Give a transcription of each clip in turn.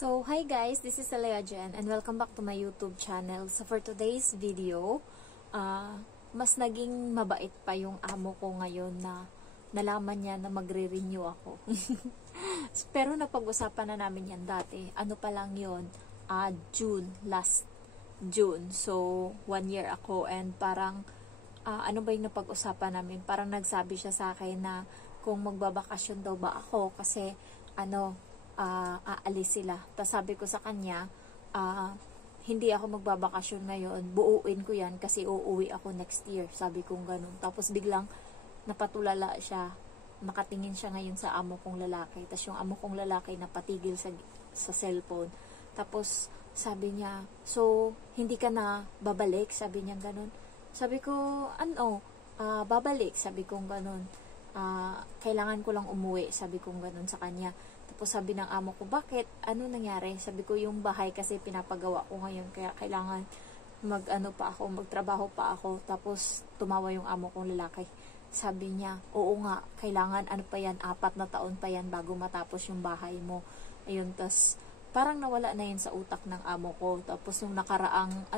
So, hi guys, this is Alea Jen and welcome back to my YouTube channel. So, for today's video, mas naging mabait pa yung amo ko ngayon na nalaman niya na magre-renew ako. Pero napag-usapan na namin yan dati. Ano pa lang yun? Last June. So, 1 year ako and parang, ano ba yung napag-usapan namin? Parang nagsabi siya sa akin na kung magbabakasyon daw ba ako kasi, aalis sila. Tapos sabi ko sa kanya, hindi ako magbabakasyon ngayon, buuin ko yan kasi uuwi ako next year. Sabi kong ganun. Tapos biglang napatulala siya. Nakatingin siya ngayon sa amo kong lalaki. Tapos yung amo kong lalaki napatigil sa cellphone. Tapos sabi niya, so hindi ka na babalik? Sabi niya ganun. Sabi ko, babalik. Sabi kong ganun. Kailangan ko lang umuwi. Sabi kong ganun sa kanya. Tapos sabi ng amo ko, bakit? Ano nangyari? Sabi ko, yung bahay kasi pinapagawa ko ngayon, kaya kailangan magtrabaho pa ako. Tapos tumawa yung amo kong lalaki. Sabi niya, oo nga, kailangan 4 na taon pa yan bago matapos yung bahay mo. Ayun, tas parang nawala na yun sa utak ng amo ko. Tapos nung nakaraang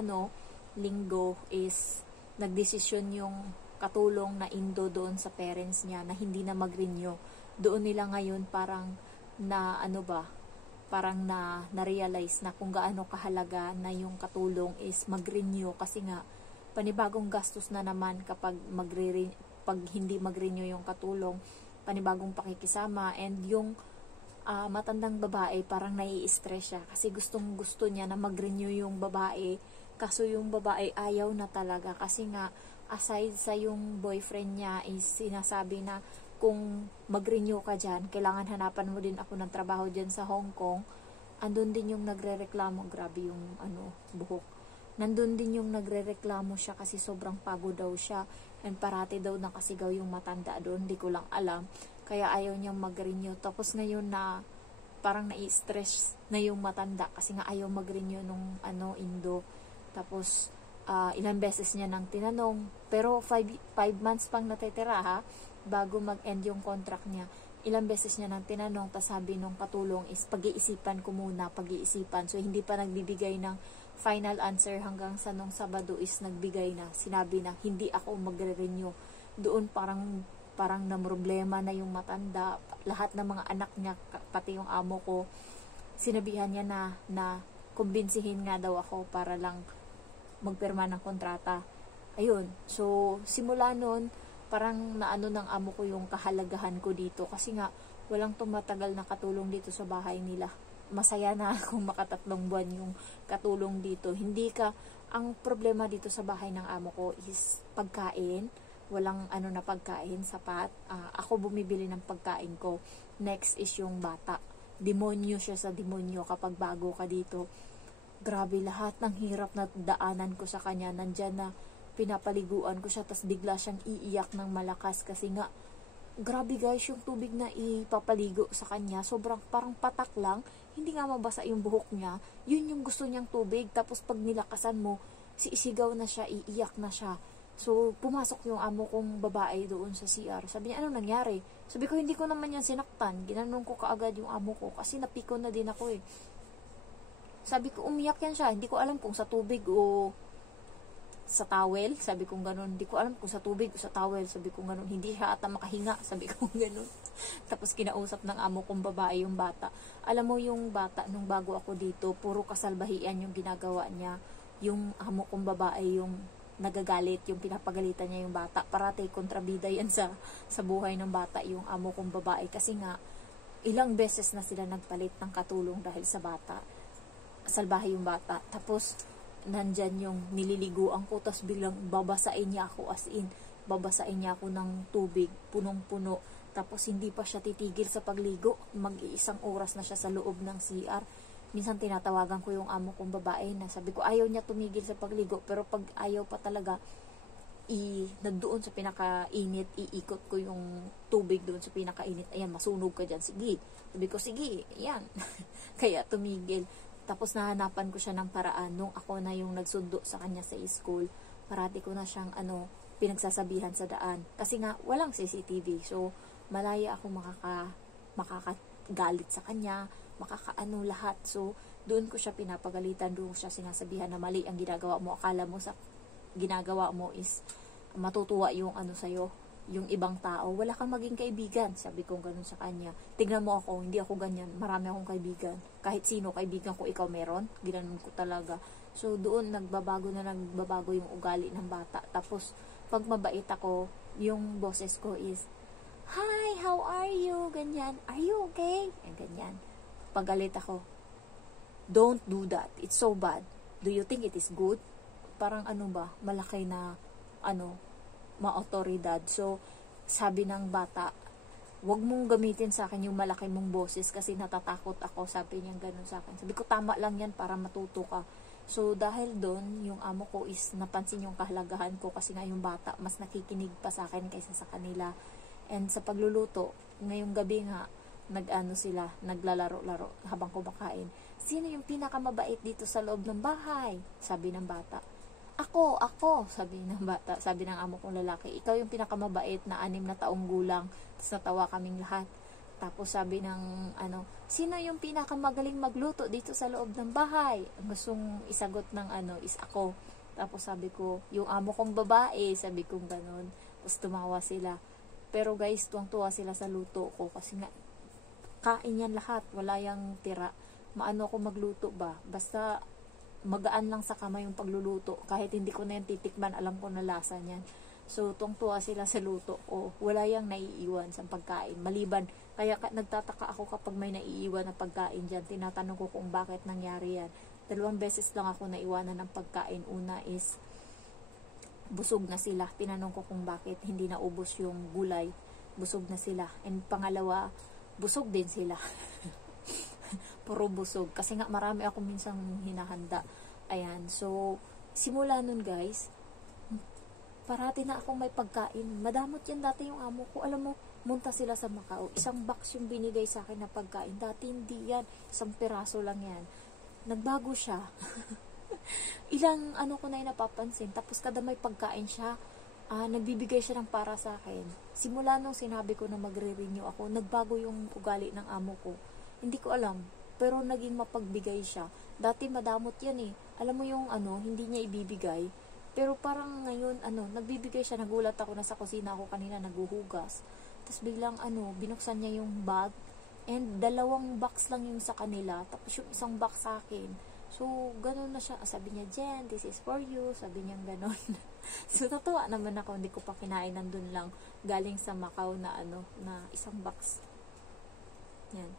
linggo is nagdesisyon yung katulong na Indo doon sa parents niya na hindi na mag-renew. Doon nila ngayon parang na-realize na kung gaano kahalaga na yung katulong is mag-renew kasi nga panibagong gastos na naman pag hindi mag-renew yung katulong, panibagong pakikisama, and yung matandang babae parang nai-stress siya kasi gustong-gusto niya na mag-renew yung babae, kaso yung babae ayaw na talaga kasi nga aside sa yung boyfriend niya is sinasabi na kung mag-renew ka dyan, kailangan hanapan mo din ako ng trabaho dyan sa Hong Kong. Andun din yung nagre-reklamo, grabe yung buhok. Nandun din yung nagre-reklamo siya kasi sobrang pagod daw siya and parati daw nakasigaw yung matanda doon, di ko lang alam. Kaya ayaw niyang mag-renew. Tapos ngayon na parang nai-stress na yung matanda kasi nga ayaw mag-renew nung Indo. Tapos ilang beses niya nang tinanong, pero 5 months pang natitira ha, bago mag-end yung contract niya. Ilang beses niya nang tinanong, tas sabi nung katulong is pag-iisipan ko muna, pag-iisipan. So hindi pa nagbibigay ng final answer hanggang sa nung Sabado is nagbigay na. Sinabi na hindi ako magre-renew. Doon parang namroblema na yung matanda. Lahat ng mga anak niya, pati yung amo ko, sinabihan niya na kumbinsihin nga daw ako para lang magpirma ng kontrata. Ayun. So simula noon parang ng amo ko yung kahalagahan ko dito kasi nga walang tumatagal na katulong dito sa bahay nila. Masaya na kung makatatlong buwan yung katulong dito. Ang problema dito sa bahay ng amo ko is pagkain. Walang na pagkain, sapat. Ako bumibili ng pagkain ko. Next is yung bata. Demonyo siya sa demonyo kapag bago ka dito. Grabe, lahat ng hirap na daanan ko sa kanya. Nandyan na pinapaliguan ko siya, tas bigla siyang iiyak ng malakas kasi nga, grabe guys, yung tubig na ipapaligo sa kanya, sobrang parang patak lang, hindi nga mabasa yung buhok niya, yun yung gusto niyang tubig, tapos pag nilakasan mo, siisigaw na siya, iiyak na siya. So, pumasok yung amo kong babae doon sa CR. Sabi niya, ano nangyari? Sabi ko, hindi ko naman yan sinaktan. Ginanong ko kaagad yung amo ko kasi napiko na din ako eh. Sabi ko, umiyak yan siya. Hindi ko alam kung sa tubig o sa towel, sabi kong ganun. Hindi ko alam kung sa tubig o sa towel, sabi kong ganun. Hindi siya ata makahinga, sabi kong ganun. Tapos kinausap ng amo kong babae yung bata. Alam mo yung bata, nung bago ako dito, puro kasalbahian yung ginagawa niya. Yung amo kong babae yung nagagalit, yung pinapagalitan niya yung bata. Parati kontrabida yan sa buhay ng bata, yung amo kong babae. Kasi nga, ilang beses na sila nagpalit ng katulong dahil sa bata. Salbahe yung bata. Tapos nandyan yung nililiguan ko, tapos biglang babasain niya ako, as in, babasain niya ako ng tubig, punong-puno, tapos hindi pa siya titigil sa pagligo, mag-iisang oras na siya sa loob ng CR. Minsan tinatawagan ko yung amo kong babae na sabi ko, ayaw niya tumigil sa pagligo, pero pag ayaw pa talaga, doon sa pinakainit, iikot ko yung tubig doon sa pinakainit, ayan, masunog ka dyan, sige. Sabi ko, sige, ayan. Kaya tumigil. Tapos nahanapan ko siya ng paraan nung ako na yung nagsundo sa kanya sa school. Parati ko na siyang pinagsasabihan sa daan. Kasi nga walang CCTV. So malaya ako makakagalit sa kanya, makakaano lahat. So, doon ko siya pinapagalitan, doon ko siya sinasabihan na mali ang ginagawa mo. Akala mo sa ginagawa mo is matutuwa yung ano sa'yo, yung ibang tao. Wala kang maging kaibigan. Sabi ko ganun sa kanya. Tignan mo ako, hindi ako ganyan. Marami akong kaibigan. Kahit sino kaibigan ko, ikaw meron. Ginanon ko talaga. So, doon nagbabago yung ugali ng bata. Tapos, pag mabait ako, yung boses ko is, "Hi, how are you?" Ganyan. "Are you okay?" Ganyan. Pag galit ako, "Don't do that. It's so bad. Do you think it is good?" Parang ano ba, malaki na, ma-autoridad. So, sabi ng bata, "Wag mong gamitin sa akin yung malaki mong boses kasi natatakot ako." Sabi niya ganun sa akin. Sabi ko, tama lang yan para matuto ka. So, dahil doon, yung amo ko is napansin yung kahalagahan ko kasi nga yung bata, mas nakikinig pa sa akin kaysa sa kanila. And sa pagluluto, ngayong gabi nga, naglalaro-laro habang kumakain. "Sino yung pinakamabait dito sa loob ng bahay?" Sabi ng bata. Ako, sabi ng bata, sabi ng amo kong lalaki, "Ikaw yung pinakamabait na 6 na taong gulang." Tapos natawa kaming lahat. Tapos sabi ng "Sino yung pinakamagaling magluto dito sa loob ng bahay?" Ang gustong isagot ng is ako. Tapos sabi ko, "Yung amo kong babae," sabi kong ganon. Tapos tumawa sila. Pero guys, tuwang-tuwa sila sa luto ko kasi nga, kain yan lahat, wala yang tira. Maano ako magluto ba? Basta magaan lang sa kamay yung pagluluto. Kahit hindi ko na yan titikman, alam ko na lasa niyan. So, tuwang-tuwa sila sa luto ko. Wala yang naiiwan sa pagkain. Maliban, kaya nagtataka ako kapag may naiiwan na pagkain dyan. Tinatanong ko kung bakit nangyari yan. 2 beses lang ako naiwanan ng pagkain. Una is, busog na sila. Tinanong ko kung bakit hindi naubos yung gulay. Busog na sila. And pangalawa, busog din sila. Puro busog. Kasi nga marami ako minsang hinahanda. Ayan. So, simula nun guys, parati na akong may pagkain. Madamot yan dati yung amo ko. Alam mo, munta sila sa Macau. 1 box yung binigay sa akin na pagkain. Dati hindi yan. 1 piraso lang yan. Nagbago siya. Ilang ko na yung napapansin. Tapos kada may pagkain siya, nagbibigay siya ng para sa akin. Simula nung sinabi ko na magre-renew ako, nagbago yung ugali ng amo ko. Hindi ko alam. Pero naging mapagbigay siya. Dati madamot yan eh. Alam mo yung hindi niya ibibigay. Pero parang ngayon, nagbibigay siya. Nagulat ako na sa kusina ako kanina naghuhugas. Tapos biglang binuksan niya yung bag. And 2 box lang yung sa kanila. Tapos yung 1 box sa akin. So, ganun na siya. Sabi niya, "Jen, this is for you." Sabi niya ganun. So, natuwa naman ako. Hindi ko pa kinain. Nandun lang. Galing sa Macau na na 1 box. Yan.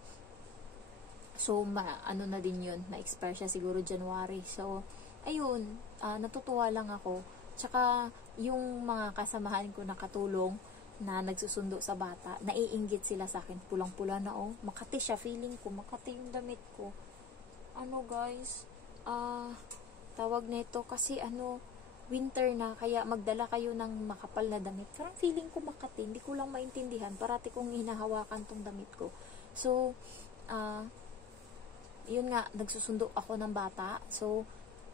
So, na din yun. Na-expire siya siguro January. So, ayun. Natutuwa lang ako. Tsaka, yung mga kasamahan ko na katulong na nagsusundo sa bata, naiinggit sila sa akin. Pulang-pula na Makati siya. Feeling ko, makati yung damit ko. Guys, tawag nito kasi winter na, kaya magdala kayo ng makapal na damit. Parang feeling ko makati. Hindi ko lang maintindihan. Parati kong hinahawakan tong damit ko. So, yun nga, nagsusundo ako ng bata. So,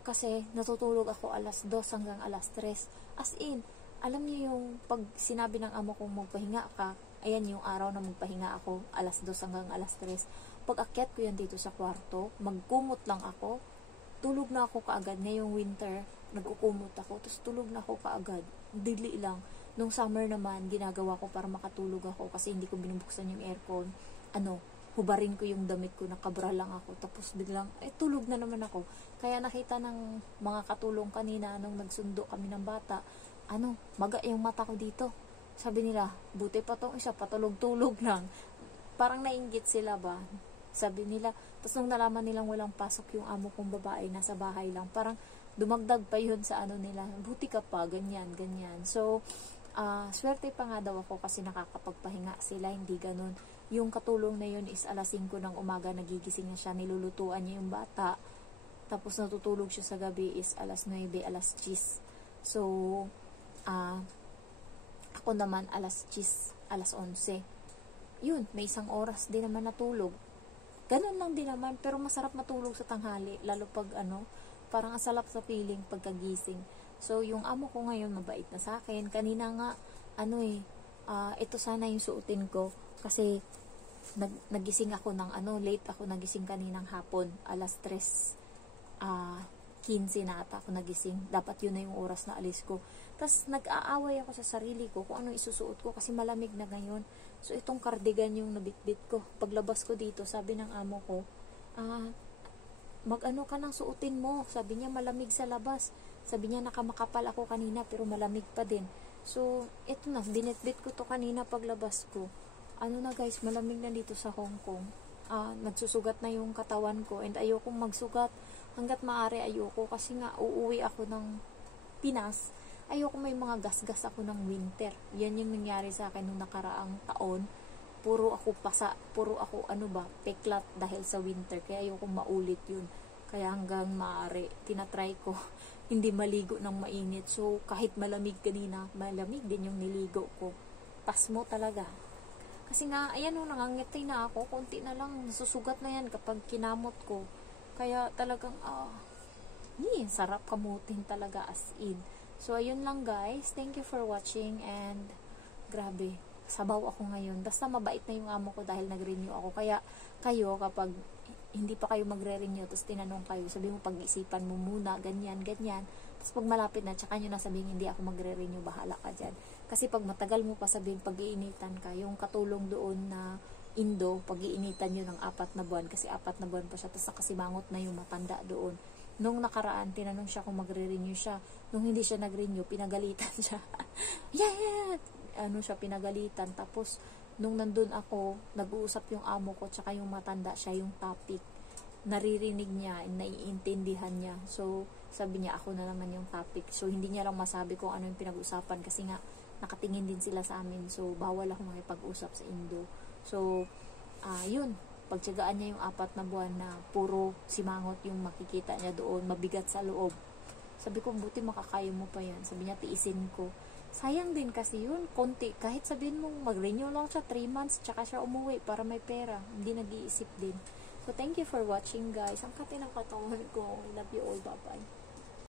kasi natutulog ako 2:00 hanggang 3:00. As in, alam niyo yung pag sinabi ng amo kong magpahinga ka, ayan yung araw na magpahinga ako, 2:00 hanggang 3:00. Pag akyat ko yan dito sa kwarto, magkumot lang ako, tulog na ako kaagad. Ngayong winter, nagkukumot ako, tapos tulog na ako kaagad. Dili lang. Nung summer naman, ginagawa ko para makatulog ako kasi hindi ko binubuksan yung aircon. Hubarin ko yung damit ko, nakabra lang ako. Tapos biglang, tulog na naman ako. Kaya nakita ng mga katulong kanina nung nagsundo kami ng bata, maga yung mata ko dito. Sabi nila, buti pa tong isa, patulog-tulog lang. Parang nainggit sila ba? Sabi nila, tapos nung nalaman nilang walang pasok yung amo kong babae, nasa bahay lang, parang dumagdag pa yun sa nila, buti ka pa, ganyan, ganyan. So, swerte pa nga daw ako kasi nakakapagpahinga sila, hindi ganun. Yung katulong na yun is 5:00 ng umaga, nagigising na siya, nilulutuan niya yung bata, tapos natutulog siya sa gabi is 9:00, 10:00. So, ako naman 10:00, 11:00. Yun, may 1 oras din naman natulog. Ganun lang din naman, pero masarap matulog sa tanghali, lalo pag parang ang sarap sa feeling pagkagising. So, yung amo ko ngayon, mabait na sa akin. Kanina nga, ito sana yung suotin ko, kasi nagising ako ng late ako nagising kaninang hapon, alas 3:15 na ata ako nagising. Dapat yun na yung oras na alis ko. Tapos nag-aaway ako sa sarili ko kung ano isusuot ko kasi malamig na ngayon. So itong cardigan yung nabitbit ko. Paglabas ko dito, sabi ng amo ko, mag-ano ka nang suotin mo. Sabi niya malamig sa labas. Sabi niya nakamakapal ako kanina pero malamig pa din. So ito na, binitbit ko to kanina paglabas ko. Ano na guys, malamig na dito sa Hong Kong. Nagsusugat na yung katawan ko and ayokong magsugat. Hanggat maaari ayoko kasi nga uuwi ako ng Pinas. Ayoko may mga gasgas ako ng winter. Yan yung nangyari sa akin nung nakaraang taon. Puro ako peklat dahil sa winter. Kaya ayoko maulit yun. Kaya hanggang maaari, tinatry ko hindi maligo ng mainit. So kahit malamig kanina, malamig din yung niligo ko. Pasmo talaga. Kasi nga, ayan o, nangangitay na ako. Konti na lang, nasusugat na yan kapag kinamot ko. Kaya talagang, sarap kamutin talaga as in. So, ayun lang guys. Thank you for watching and grabe, sabaw ako ngayon. Basta mabait na yung amo ko dahil nag-renew ako. Kaya kayo, kapag hindi pa kayo magre-renew, tapos tinanong kayo, sabi mo pag-isipan mo muna, ganyan, ganyan. Tapos pag malapit na, tsaka nyo na sabihin, hindi ako magre-renew, bahala ka dyan. Kasi pag matagal mo pa sabihin, pag-iinitan ka, yung katulong doon na Indo, pag-iinitan nyo ng 4 na buwan, kasi 4 na buwan pa siya, tapos nakasimangot na yung matanda doon. Nung nakaraan, tinanong siya kung magre-renew siya. Nung hindi siya nag-renew, pinagalitan siya. Yeah! Pinagalitan. Tapos, nung nandun ako, nag-uusap yung amo ko, tsaka yung matanda, siya yung topic. Naririnig niya, naiintindihan niya. So, sabi niya, ako na naman yung topic. So, hindi niya lang masabi kung ano yung pinag-usapan kasi nga, nakatingin din sila sa amin. So, bawal ako makipag-usap sa Indo. So, yun. Pagtsagaan niya yung 4 na buwan na puro simangot yung makikita niya doon, mabigat sa loob. Sabi ko, buti makakaya mo pa yan. Sabi niya, tiisin ko. Sayang din kasi yun, konti. Kahit sabihin mo, mag-renew lang siya 3 months, tsaka siya umuwi para may pera. Hindi nag-iisip din. So, thank you for watching guys. Ang kati ng katawan ko. Love you all. Bye-bye.